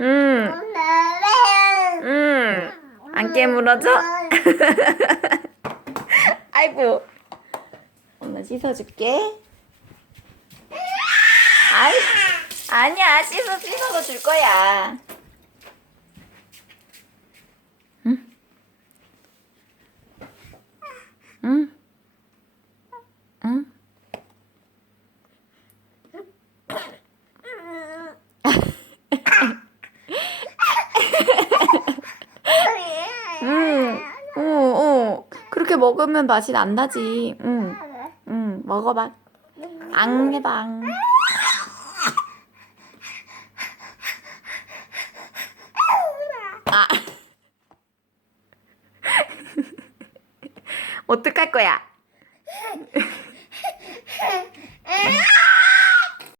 음, 음. 안 깨물어져? 아이고. 엄마 씻어줄게. 아이, 아니야. 씻어, 씻어서 줄 거야. 응? 응? 응? 응. 어, 어. 그렇게 먹으면 맛이 난다지. 응. 응. 먹어봐. 앙 해봐. 앙. 아. 어떡할 거야?